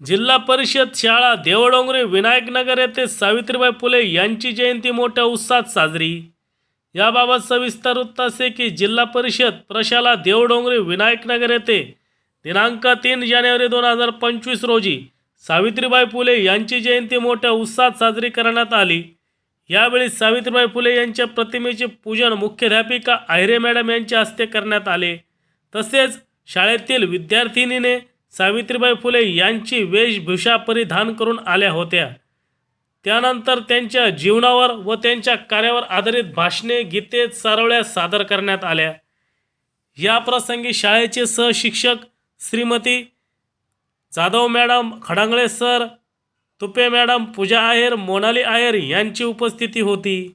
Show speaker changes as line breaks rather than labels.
जिल्हा परिषद शाळा देवडोंगरे विनायकनगर येथे सावित्रीबाई फुले यांची जयंती मोठ्या उत्साहात साजरी. याबाबत सविस्तर वृत्त असे की जिल्हा परिषद प्रशाला देवडोंगरे विनायकनगर येथे दिनांक तीन जानेवारी दोन हजार पंचवीस रोजी सावित्रीबाई फुले यांची जयंती मोठ्या उत्साहात साजरी करण्यात आली. यावेळी सावित्रीबाई फुले यांच्या प्रतिमेचे पूजन मुख्याध्यापिका आहिरे मॅडम यांच्या हस्ते करण्यात आले. तसेच शाळेतील विद्यार्थिनीने सावित्रीबाई फुले यांची वेशभूषा परिधान करून आल्या होत्या. त्यानंतर त्यांच्या जीवनावर व त्यांच्या कार्यावर आधारित भाषणे गीते सारवळ्या सादर करण्यात आल्या. या प्रसंगी शाळेचे सहशिक्षक Shrimati Jadhav madam Khadangale sir Tupe madam Pooja Aher Monali Aher यांची उपस्थिती होती.